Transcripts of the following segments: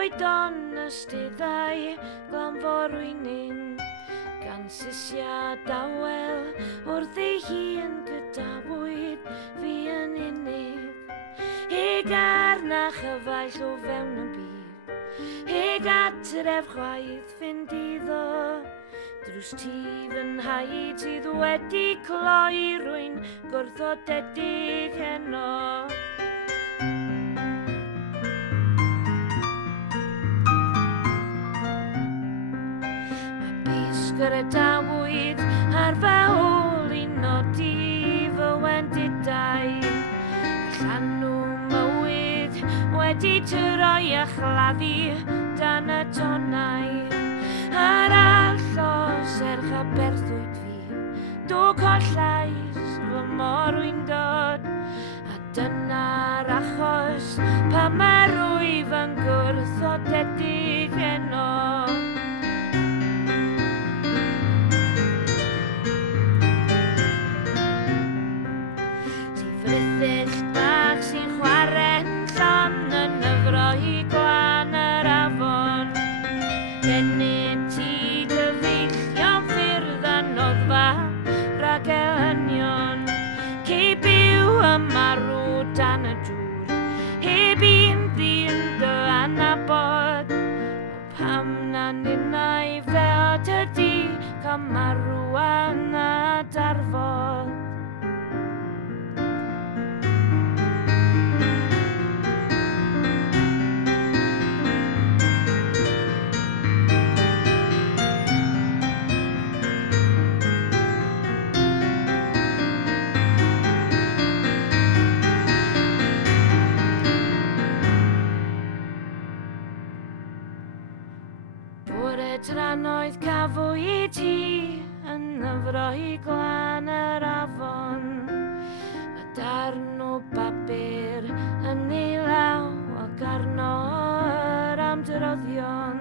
Cafwyd on ystyddau glamforwynin, gan sisia dawel wrth ei hun gydawyd fi yn unig. Hig arna chyfaill o fewn y byd, hig atref chwaith fynd iddo, drws ti fy nhaid sydd wedi cloi rwy'n gwrthodedig heno. Bisgyr y dawyd ar fy ôl i nodi fy wendidau, llanw mywyd wedi tyroi a chladdu dan y tonau. Yr allos erch a berthwyd fi, do collais fy morwy'n dod, a dyna'r achos pa mae'r rwyf yn gwrthodedig heno. Frithych bach sy'n chwarae'n llon yn nyfro i glan yr afon. Gennym ti gyfeillio'n ffyrdd a noddfa rhag elynion. Cei byw y marw dan y dŵr, heb un ddyn dy anabod. Pam na ninnau fe od ydi cael marw a darfod. Trannoedd cafwyd ti yn nyfro i glan yr afon, a darn o bapur yn ei law ac arno yr amdroddion.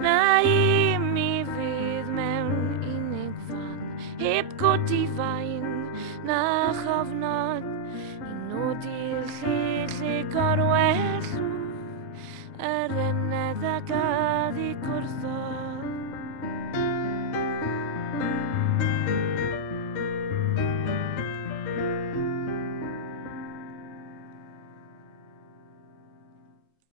Na i mi fydd mewn unig fan, heb godi fain na chofnod, i nodi'r lle gorwell